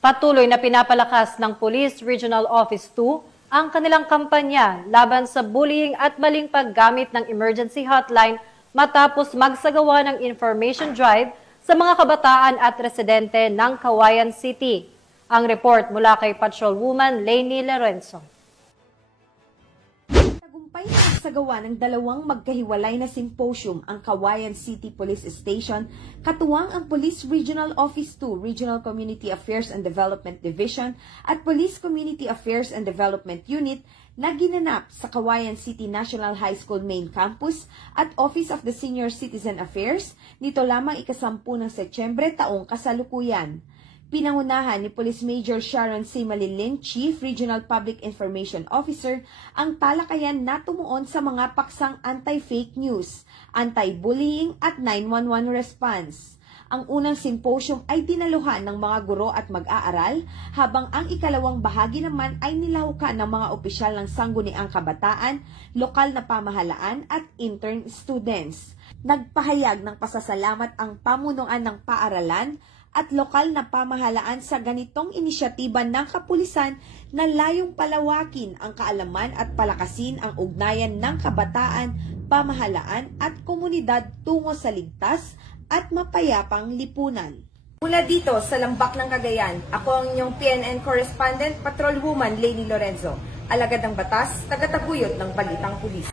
Patuloy na pinapalakas ng Police Regional Office 2 ang kanilang kampanya laban sa bullying at maling paggamit ng emergency hotline matapos magsagawa ng information drive sa mga kabataan at residente ng Cauayan City. Ang report mula kay Patrolwoman Lainey Lorenzo. Tagumpay na nagsagawa ng dalawang magkahiwalay na symposium ang Cauayan City Police Station, katuwang ang Police Regional Office 2, Regional Community Affairs and Development Division at Police Community Affairs and Development Unit na ginanap sa Cauayan City National High School Main Campus at Office of the Senior Citizen Affairs nito lamang ika-10 ng Setyembre taong kasalukuyan. Pinangunahan ni Police Major Sharon C. Malinlin, Chief Regional Public Information Officer, ang talakayan na tumuon sa mga paksang anti-fake news, anti-bullying at 911 response. Ang unang symposium ay dinaluhan ng mga guro at mag-aaral, habang ang ikalawang bahagi naman ay nilahukan ng mga opisyal ng sangguniang kabataan, lokal na pamahalaan at intern students. Nagpahayag ng pasasalamat ang pamunuan ng paaralan at lokal na pamahalaan sa ganitong inisyatiba ng kapulisan na layong palawakin ang kaalaman at palakasin ang ugnayan ng kabataan, pamahalaan at komunidad tungo sa ligtas at mapayapang lipunan. Mula dito sa Lambak ng Cagayan, ako ang inyong PNN correspondent, Patrolwoman Lainey Lorenzo, alagad ng batas, tagataguyod ng Balitang Pulis.